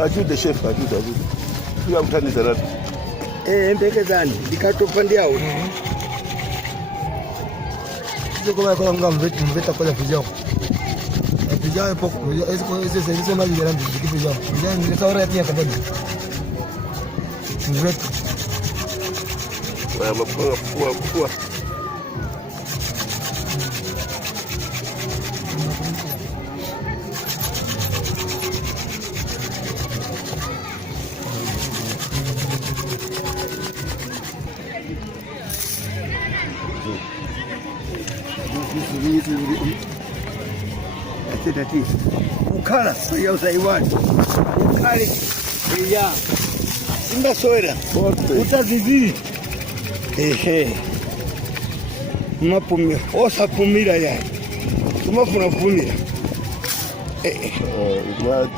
Ajude chef, ajude. Pia mtani zarati. Mbeke zani, dikatopande yao. Sio kwa ngam mveta kwa vijao. Vijao hapo, hizo mali ya rangi vijao. Vijao ni sawa pia kabisa. Mveta. Kwa. Ukala ya usaiwani ukale ya simba soera utazizi mapumira osa pumira ya tumafuna pumira Ya,